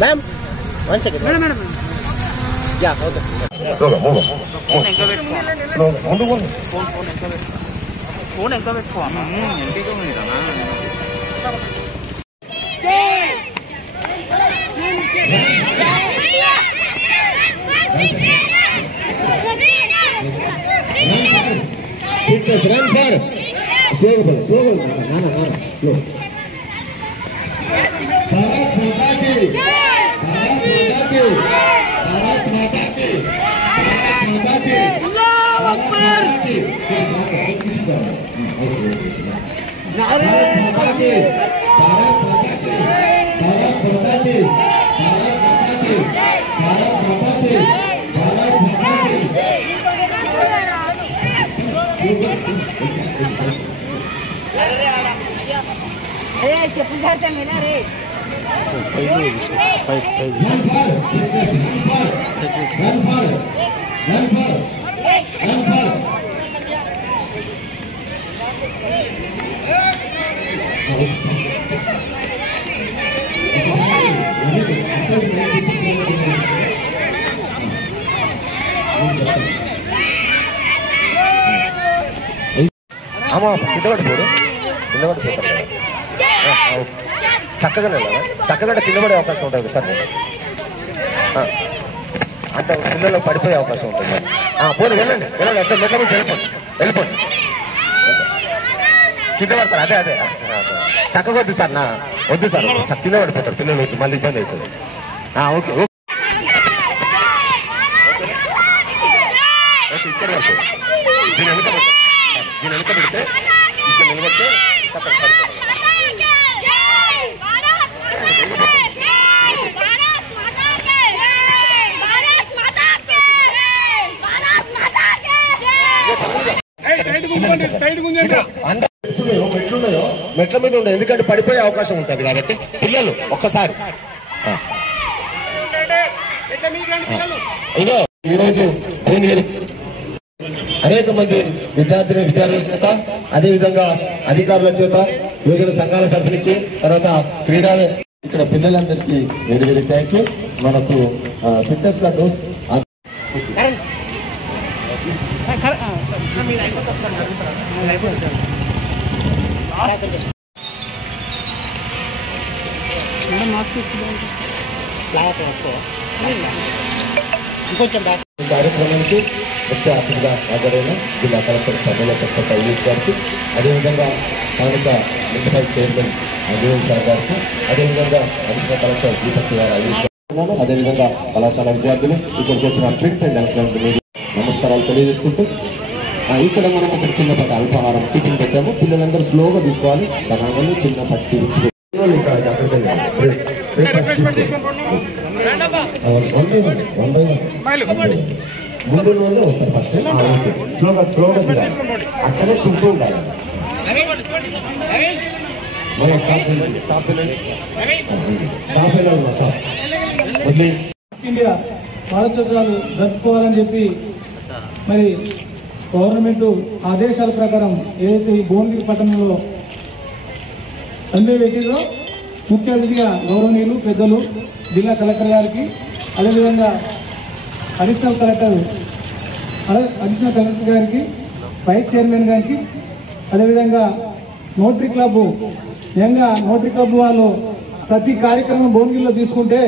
Ma'am 1 second madam या okay స్లోగా move phone ఇంకా పెట్టుకో స్లోగా ముందు ముందు ఫోన్ ఇంకా పెట్టుకో ఎంపీగా మీదనా Fitness, run for slow nana slow Bharat Mata ki Allahu Akbar Nare अरे चप्पू करते मेरा रे ఆమా కిందపడిపోరు చక్కగానే చక్కగా కిందపడే అవకాశం ఉంటుంది సార్ అంత పిల్లలు పడిపోయే అవకాశం ఉంటుంది పోనీ వెళ్ళండి అట్లా మెట్ల నుంచి వెళ్ళిపోండి కింద పడతారు అదే చక్కగా వద్దు సార్ వద్దు సార్ కింద పడిపోతారు పిల్లలు మళ్ళీ ఇబ్బంది అవుతుంది ఓకే ఇక్కడ పడుతుంది దీని వెనుక పెడితే ఇక్కడ నిలబడితే పక్కన సరిపోతుంది మెట్లున్నాయో మెట్ల మీద ఉండదు ఎందుకంటే పడిపోయే అవకాశం ఉంటుంది కాబట్టి పిల్లలు ఒక్కసారి ఇదో ఈరోజు అనేక మంది విద్యార్థుల చేత అదేవిధంగా అధికారుల చేత యువజన సంఘాల తరఫు నుంచి తర్వాత క్రీడా ఇక్కడ పిల్లలందరికీ వెరీ థ్యాంక్ యూ మనకు ఫిట్నెస్ గా డోస్ కార్యక్రమానికి ముఖ్య అతిథిగా హాజరైన జిల్లా కలెక్టర్ సభ్యుల సెక్రటరీ అయ్యూబ్ గారికి అదేవిధంగా స్థానిక మున్సిపల్ చైర్మన్ అజయ్ సార్ గారికి అదేవిధంగా అడిషనల్ కలెక్టర్ దీపక్ గారు అయ్యూబ్ అదేవిధంగా కళాశాల విద్యార్థులు ఇక్కడికి వచ్చిన ప్రింట్ అండ్ ఎలక్ట్రానిక్ మీడియా నమస్కారాలు తెలియజేసుకుంటూ ఇక్కడ మనం ఒక చిన్నపాటి అల్పాహారం టిఫిన్ పెట్టాము పిల్లలందరూ స్లోగా తీసుకోవాలి దాని చిన్నపాటి ముందు రోజు వస్తారు ఫస్ట్ స్లోగా అక్కడే చుట్టూ ఉండాలి ఇండియా వారోత్సవాలు జరుపుకోవాలని చెప్పి మరి గవర్నమెంట్ ఆదేశాల ప్రకారం ఏదైతే ఈ భువనగిరి పట్టణంలో పెట్టిందో ముఖ్య అతిథిగా గౌరవనీయులు పెద్దలు జిల్లా కలెక్టర్ గారికి అదేవిధంగా అడిషనల్ కలెక్టర్ గారికి వైస్ చైర్మన్ గారికి అదేవిధంగా నోటరీ క్లబ్ నోటరీ క్లబ్ వాళ్ళు ప్రతి కార్యక్రమం భువనగిరిలో తీసుకుంటే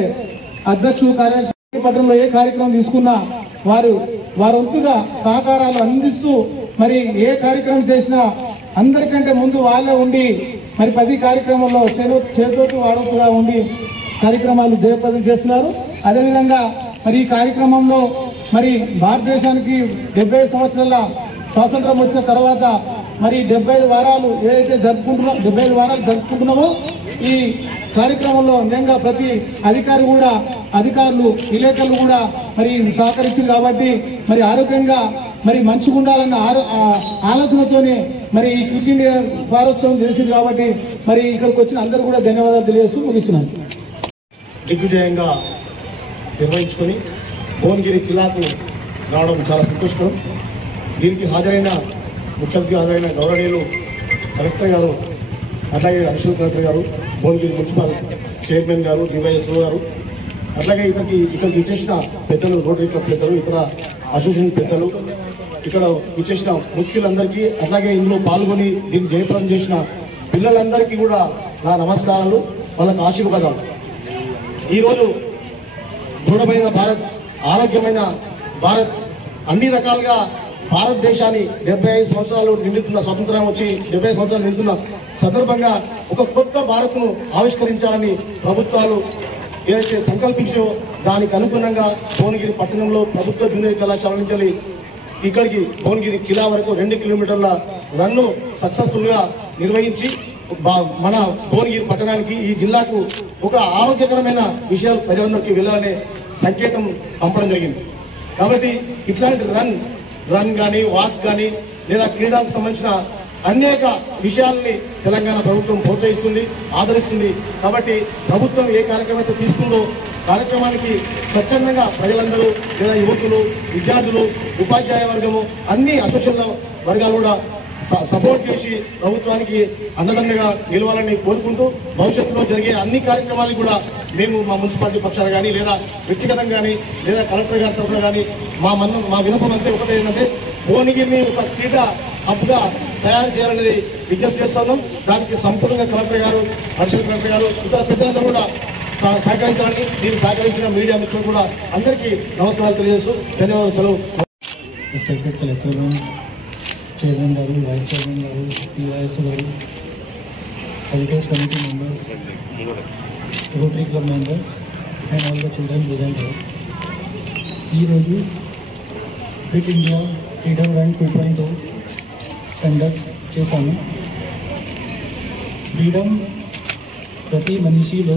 అధ్యక్షులు కార్యదర్శి పట్టణంలో ఏ కార్యక్రమం తీసుకున్నా వారి వంతుగా సహకారాలు అందిస్తూ మరి ఏ కార్యక్రమం చేసినా అందరికంటే ముందు వాళ్ళే ఉండి మరి ప్రతి కార్యక్రమంలో చేతోటి వాడోతుగా ఉండి కార్యక్రమాలు జయప్రదం చేస్తున్నారు. అదేవిధంగా మరి ఈ కార్యక్రమంలో మరి భారతదేశానికి 75 సంవత్సరాల స్వాతంత్రం వచ్చిన తర్వాత మరి 75 వారాలు ఏదైతే జరుపుకుంటున్నామో ఈ కార్యక్రమంలో నిజంగా ప్రతి అధికారులు విలేకరులు కూడా మరి సహకరించారు కాబట్టి మరి ఆరోగ్యంగా మరి మంచిగా ఉండాలన్న ఆలోచనతోనే మరి ఈ క్విట్ ఇండియా వారోత్సవం చేసింది కాబట్టి మరి ఇక్కడికి వచ్చిన అందరూ కూడా ధన్యవాదాలు తెలియజేస్తూ ముగిస్తున్నాను. దిగ్విజయంగా నిర్వహించుకొని భువనగిరి కిల్లాకు రావడం చాలా సంతోషకరం. దీనికి ముఖ్య అతిథిగా హాజరైన గౌరవనీయులు కలెక్టర్ గారు, అట్లాగే అడిషనల్ కలెక్టర్ గారు, భువనగిరి మున్సిపల్ చైర్మన్ గారు, డివైఎస్ఓ గారు, అట్లాగే ఇక్కడికి ఇచ్చేసిన పెద్దలు, రోటరీ క్లబ్ పెద్దలు, ఇతర అసోసియేషన్ పెద్దలు, ఇక్కడ ఇచ్చేసిన ముఖ్యులందరికీ, అట్లాగే ఇందులో పాల్గొని దీన్ని జయప్రదం చేసిన పిల్లలందరికీ కూడా నా నమస్కారాలు, వాళ్ళకు ఆశీర్వాదాలు. ఈరోజు దృఢమైన భారత్, ఆరోగ్యమైన భారత్, అన్ని రకాలుగా భారతదేశాన్ని 75 సంవత్సరాలు నిండుతున్న, స్వతంత్రం వచ్చి 70 సంవత్సరాలు నిండుతున్న సందర్భంగా ఒక కొత్త భారత్ను ఆవిష్కరించాలని ప్రభుత్వాలు ఏదైతే సంకల్పించో దానికి అనుగుణంగా భువనగిరి పట్టణంలో ప్రభుత్వ జూనియర్ కళాశాల నుంచి ఇక్కడికి భువనగిరి కిలా వరకు 2 కిలోమీటర్ల రన్ను సక్సెస్ఫుల్ గా నిర్వహించి మన భువనగిరి పట్టణానికి, ఈ జిల్లాకు ఒక ఆరోగ్యకరమైన విషయాలు ప్రజలందరికీ వెళ్ళాలనే సంకేతం పంపడం జరిగింది. కాబట్టి ఇట్లాంటి రన్ కానీ, వాక్ కానీ, లేదా క్రీడలకు సంబంధించిన అనేక విషయాలని తెలంగాణ ప్రభుత్వం ప్రోత్సహిస్తుంది, ఆదరిస్తుంది. కాబట్టి ప్రభుత్వం ఏ కార్యక్రమం అయితే తీసుకుందో కార్యక్రమానికి స్వచ్ఛందంగా ప్రజలందరూ, లేదా యువకులు, విద్యార్థులు, ఉపాధ్యాయ వర్గము, అన్ని అసోసియేషన్ వర్గాలు కూడా సపోర్ట్ చేసి ప్రభుత్వానికి అండదండగా నిలవాలని కోరుకుంటూ, భవిష్యత్తులో జరిగే అన్ని కార్యక్రమాలు కూడా మేము మా మున్సిపాలిటీ పక్షాలు కానీ, లేదా వ్యక్తిగతంగా కానీ, లేదా కలెక్టర్ గారి తరఫున కానీ మా విన్నపం అంతే ఒకటే, ఏంటంటే భువనగిరిని ఒక క్రీడా హబ్గా తయారు చేయాలనేది విజ్ఞప్తి చేస్తున్నాం. దానికి సంపూర్ణంగా కలెక్టర్ గారు, అడిషనల్ కలెక్టర్ గారు, ఇతర పెద్దలందరూ కూడా సహకరించాలని, దీన్ని సహకరించిన మీడియా మిత్రులు కూడా అందరికీ నమస్కారాలు తెలియజేస్తూ ధన్యవాదాలు. సెలవు. రెస్పెక్టెడ్ కలెక్టర్ చైర్మన్ గారు, వైస్ చైర్మన్ గారు, PIS గారు, heritage committee members, Rotary Club members and all the children present here. ఈరోజు fit India freedom run 2.0 conduct చేశాము. ఫ్రీడమ్ ప్రతి మనిషిలో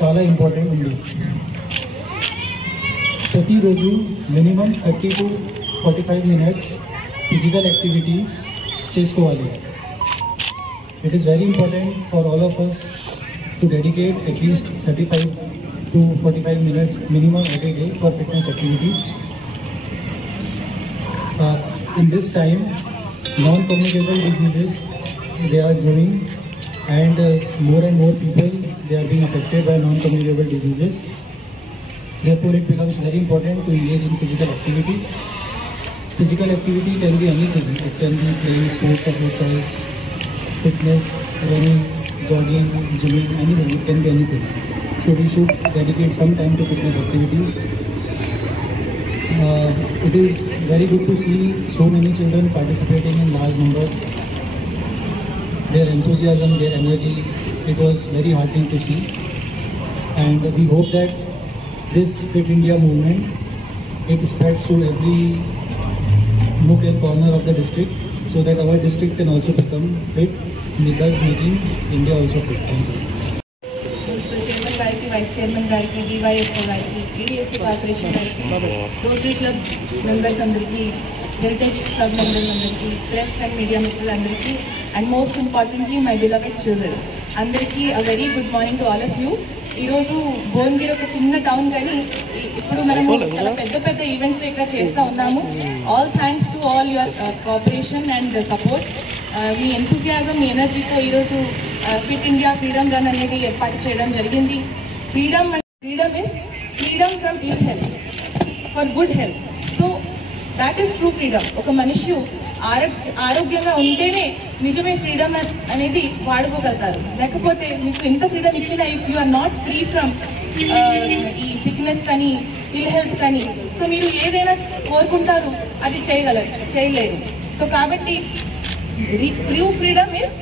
చాలా ఇంపార్టెంట్ ఉంది. ప్రతిరోజు minimum 30 to 45 minutes physical activities చేసుకోవాలి. It is very important for all of us to dedicate at least 35 to 45 minutes minimum every day for fitness activities. In this time, non-communicable diseases, they are growing, and more people, they are being affected by non-communicable diseases. Therefore, it becomes very important to engage in physical activity. Physical activity can be anything. It can be playing sports of your choice, fitness, running, jogging, gymming, anything. It can be anything. So we should dedicate some time to fitness activities. It is very good to see so many children participating in large numbers. Their enthusiasm, their energy, it was very heartening to see. And we hope that this Fit India movement, it spreads to every nook and corner of the district, so that our district can also become fit, thus making India also fit. Thank you. Chairman గారికి, vice chairman గారికి, DYFO గారికి, EDSC corporation గారికి, Rotary Club members అందరికీ, heritage club members అందరికీ, press and media మిత్రులందరికీ, and most importantly my beloved children అందరికీ a very good morning to all of you. ఈరోజు భువనగిరి ఒక చిన్న టౌన్, కానీ ఇప్పుడు మనము చాలా పెద్ద ఈవెంట్స్ ఇక్కడ చేస్తూ ఉన్నాము. All thanks to all your cooperation and support. మీ ఎంతూజియాజం, మీ ఎనర్జీతో ఈరోజు ఫిట్ ఇండియా ఫ్రీడమ్ రన్ అనేది ఏర్పాటు చేయడం జరిగింది. Freedom is freedom from ill health for good health. So that is true freedom. ఒక మనిషి ఆరోగ్యంగా ఉంటేనే నిజమే ఫ్రీడమ్ అనేది వాడుకోగలుగుతారు. లేకపోతే మీకు ఎంత ఫ్రీడమ్ ఇచ్చినా, if you are not free from ఈ సిక్నెస్ కానీ, ఇల్ హెల్త్ కానీ, సో మీరు ఏదైనా కోరుకుంటారు అది చేయలేరు. సో కాబట్టి true freedom is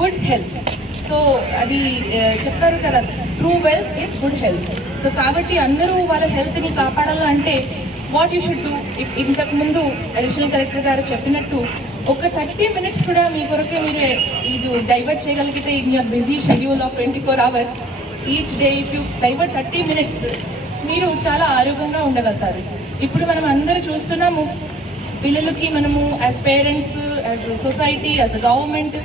good health. So అది చెప్తారు కదా, true wealth is good health. So కాబట్టి అందరూ వాళ్ళ హెల్త్ని కాపాడాలంటే వాట్ యూ షుడ్ డూ. ఇంతకుముందు అడిషనల్ కలెక్టర్ గారు చెప్పినట్టు ఒక 30 minutes కూడా మీ కొరకే మీరు ఇది డైవర్ట్ చేయగలిగితే, in your busy schedule of 24 hours each day, if you divert 30 minutes, మీరు చాలా ఆరోగ్యంగా ఉండగలుగుతారు. ఇప్పుడు మనం అందరూ చూస్తున్నాము, పిల్లలకి మనము as parents, as society, as government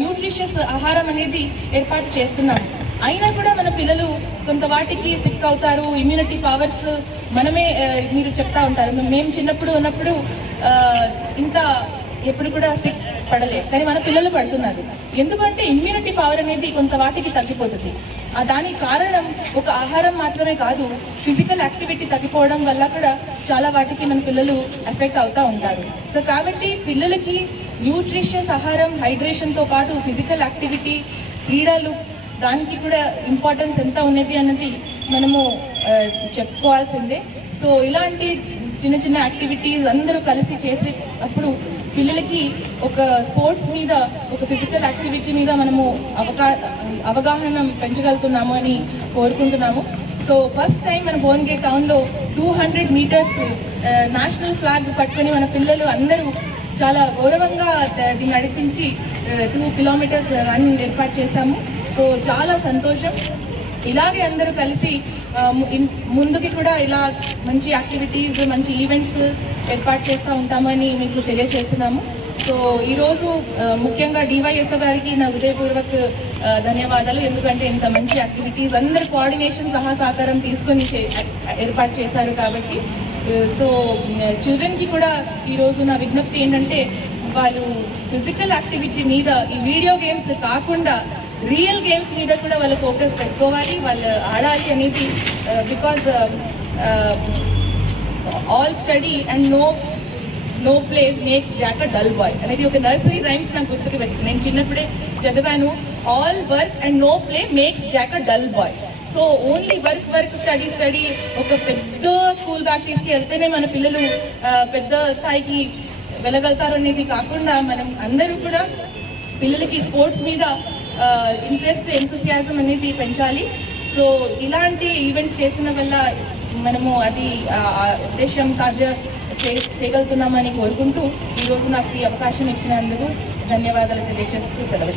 nutritious ఆహారం అనేది ఏర్పాటు చేస్తున్నాము. అయినా కూడా మన పిల్లలు కొంత వాటికి సిక్ అవుతారు. ఇమ్యూనిటీ పవర్స్ మనమే, మీరు చెప్తా ఉంటారు, మేము చిన్నప్పుడు ఉన్నప్పుడు ఇంత ఎప్పుడు కూడా సిక్ పడలే, కానీ మన పిల్లలు పడుతున్నారు. ఎందుకంటే ఇమ్యూనిటీ పవర్ అనేది కొంత వాటికి తగ్గిపోతుంది. దానికి కారణం ఒక ఆహారం మాత్రమే కాదు, ఫిజికల్ యాక్టివిటీ తగ్గిపోవడం వల్ల కూడా చాలా వాటికి మన పిల్లలు ఎఫెక్ట్ అవుతూ ఉంటారు. సో కాబట్టి పిల్లలకి న్యూట్రిషియస్ ఆహారం, హైడ్రేషన్ తో పాటు ఫిజికల్ యాక్టివిటీ, క్రీడలు, దానికి కూడా ఇంపార్టెన్స్ ఎంత ఉన్నది అన్నది మనము చెప్పుకోవాల్సిందే. సో ఇలాంటి చిన్న చిన్న యాక్టివిటీస్ అందరూ కలిసి చేసే అప్పుడు పిల్లలకి ఒక స్పోర్ట్స్ మీద, ఒక ఫిజికల్ యాక్టివిటీ మీద మనము అవగాహన పెంచగలుగుతున్నాము అని కోరుకుంటున్నాము. సో ఫస్ట్ టైం మన భువనగిరి టౌన్ లో 200 మీటర్స్ నేషనల్ ఫ్లాగ్ పట్టుకొని మన పిల్లలు అందరూ చాలా గౌరవంగా దీన్ని నడిపించి 2 కిలోమీటర్స్ రన్ ఏర్పాటు చేశాము. సో చాలా సంతోషం. ఇలాగే అందరూ కలిసి ముందుకి కూడా ఇలా మంచి యాక్టివిటీస్, మంచి ఈవెంట్స్ ఏర్పాటు చేస్తూ ఉంటామని మీకు తెలియజేస్తున్నాము. సో ఈరోజు ముఖ్యంగా డివైఎస్ఓ గారికి నా హృదయపూర్వక ధన్యవాదాలు. ఎందుకంటే ఇంత మంచి యాక్టివిటీస్ అందరు కోఆర్డినేషన్ సహకారం తీసుకొని ఏర్పాటు చేశారు కాబట్టి. సో చిల్డ్రన్ కి కూడా ఈరోజు నా విజ్ఞప్తి ఏంటంటే, వాళ్ళు ఫిజికల్ యాక్టివిటీ మీద, ఈ వీడియో గేమ్స్ కాకుండా రియల్ గేమ్స్ మీద కూడా వాళ్ళు ఫోకస్ పెట్టుకోవాలి, వాళ్ళు ఆడాలి అనేది. Because all study and no play makes Jack a dull boy అనేది ఒక నర్సరీ రైమ్స్ నాకు గుర్తుకు వచ్చింది. నేను చిన్నప్పుడే చదివాను, all work and no play makes Jack a dull boy. So only work study ఒక పెద్ద స్కూల్ బ్యాగ్ తీసుకు వెళ్తేనే మన పిల్లలు పెద్ద స్థాయికి వెళ్ళగలుగుతారు అనేది కాకుండా, మనం అందరూ కూడా పిల్లలకి స్పోర్ట్స్ మీద ఇంట్రెస్ట్, ఎంతూసియాజం అనేది పెంచాలి. సో ఇలాంటి ఈవెంట్స్ చేసిన వల్ల మనము అది ఉద్దేశం చేయగలుగుతున్నామని కోరుకుంటూ ఈరోజు నాకు ఈ అవకాశం ఇచ్చినందుకు ధన్యవాదాలు తెలియజేస్తూ సెలవు.